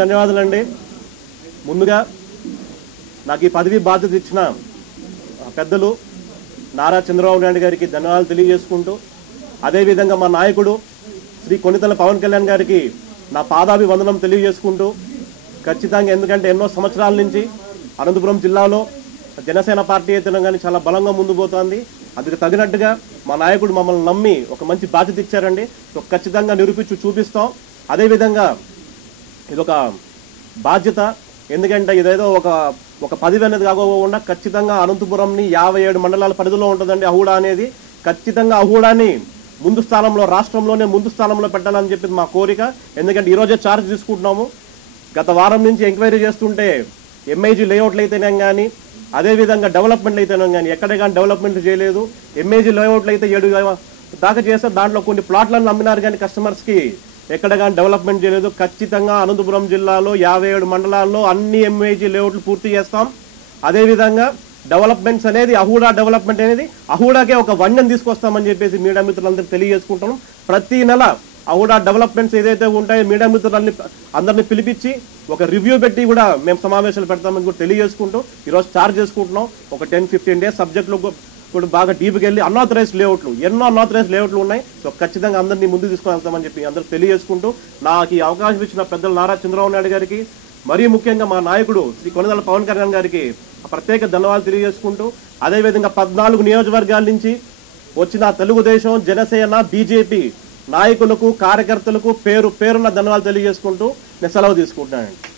ధన్యవాదాలండి. ముందుగా నాకు ఈ పదవి బాధ్యత ఇచ్చిన పెద్దలు నారా చంద్రబాబు నాయుడు గారికి ధన్యవాదాలు తెలియజేసుకుంటూ, అదేవిధంగా మా నాయకుడు శ్రీ కొణిదెల పవన్ కళ్యాణ్ గారికి నా పాదాభివందనం తెలియజేసుకుంటూ, ఖచ్చితంగా ఎందుకంటే ఎన్నో సంవత్సరాల నుంచి అనంతపురం జిల్లాలో జనసేన పార్టీ అయితే కానీ చాలా బలంగా ముందు పోతుంది. అందుకు తగినట్టుగా మా నాయకుడు మమ్మల్ని నమ్మి ఒక మంచి బాధ్యత ఇచ్చారండి. సో ఖచ్చితంగా నిరూపించి చూపిస్తాం. అదేవిధంగా ఇదొక బాధ్యత, ఎందుకంటే ఇదేదో ఒక పదవి అనేది కాకుండా ఖచ్చితంగా అనంతపురంని 57 మండలాల పరిధిలో ఉంటుందండి అహూడా అనేది. ఖచ్చితంగా అహూడాని ముందు స్థానంలో, రాష్ట్రంలోనే ముందు స్థానంలో పెట్టాలని చెప్పి మా కోరిక. ఎందుకంటే ఈరోజే ఛార్జ్ తీసుకుంటున్నాము. గత వారం నుంచి ఎంక్వైరీ చేస్తుంటే ఎంఐజీ లేఅవుట్లు అయితేనే కానీ, అదేవిధంగా డెవలప్మెంట్లు అయితేనే కానీ ఎక్కడే కానీ డెవలప్మెంట్ చేయలేదు. ఎంఐజీ లేఅవుట్లు అయితే 7 దాకా చేస్తే దాంట్లో కొన్ని ప్లాట్లను అమ్మినారు కానీ కస్టమర్స్కి ఎక్కడ కానీ డెవలప్మెంట్ చేయలేదు. ఖచ్చితంగా అనంతపురం జిల్లాలో 57 మండలాల్లో అన్ని ఎంఐజీ లేఅవుట్లు పూర్తి చేస్తాం. అదేవిధంగా డెవలప్మెంట్స్ అనేది అహూడా డెవలప్మెంట్ అనేది అహూడాకే ఒక వన్యం తీసుకొస్తామని చెప్పేసి మీడియా మిత్రులందరికీ తెలియజేసుకుంటాం. ప్రతి నెల అహూడా డెవలప్మెంట్స్ ఏదైతే ఉంటాయో మీడియా మిత్రులని అందరినీ పిలిపించి ఒక రివ్యూ పెట్టి కూడా మేము సమావేశాలు పెడతామని కూడా తెలియజేసుకుంటూ ఈరోజు ఛార్జ్ చేసుకుంటున్నాం. ఒక 10-15 డేస్ సబ్జెక్టులో కూడా బాగా డీప్కి వెళ్ళి అన్ఆథరైజ్డ్ లేఅవుట్లు, ఎన్నో అన్ఆథరైజ్డ్ లేఅవుట్లు ఉన్నాయి. సో ఖచ్చితంగా అందరినీ ముందుకు తీసుకొని వెళ్తామని చెప్పి అందరికి తెలియజేసుకుంటూ, నాకు ఈ అవకాశం ఇచ్చిన పెద్దలు నారా చంద్రబాబు నాయుడు గారికి, మరీ ముఖ్యంగా మా నాయకుడు శ్రీ కొణిదెల పవన్ కళ్యాణ్ గారికి ప్రత్యేక ధన్యవాదాలు తెలియజేసుకుంటూ, అదేవిధంగా 14 నియోజకవర్గాల నుంచి వచ్చిన తెలుగుదేశం, జనసేన, బీజేపీ నాయకులకు, కార్యకర్తలకు పేరున ధన్యవాదాలు తెలియజేసుకుంటూ నేను సెలవు తీసుకుంటున్నానండి.